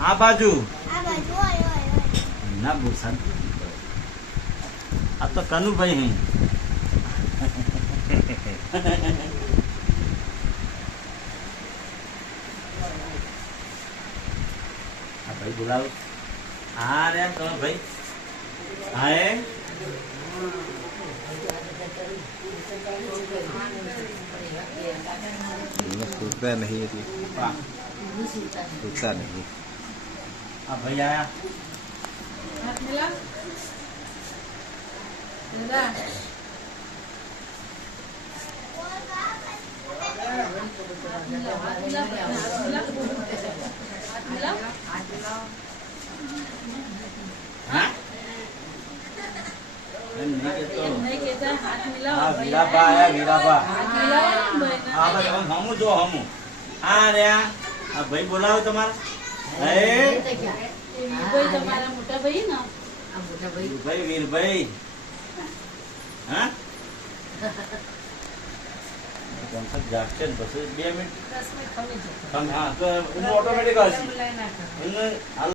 આ બાજુ આ બાજુ ઓય ઓય ઓય ના બહુ શાંતિ આ તો કનુભાઈ હે આ ભાઈ બોલાવો હા રે કનુભાઈ હા એ सूखता नहीं है વાહ. सूखता नहीं આ ભાઈ આયા હાથ મિલા દાદા હા એમ નહીં કહેતો. નહીં કહેતા હાથ મિલાવો હા વીરાબા આયા વીરાબા હાથ મિલાવો ને ભાઈને. હા ભાઈ આમ હમું જો હમું હા રે આ ભાઈ બોલાવો તમારા હે એ વીરભાઈ તમારા મોટા ભાઈ ને ભાઈ વીરભાઈ હા જાગશે ને પછી 2 મિનિટ દસ મિનિટ ખમી જશે હા તો ઓટોમેટિક હશે લઈ નાખો એને હાલ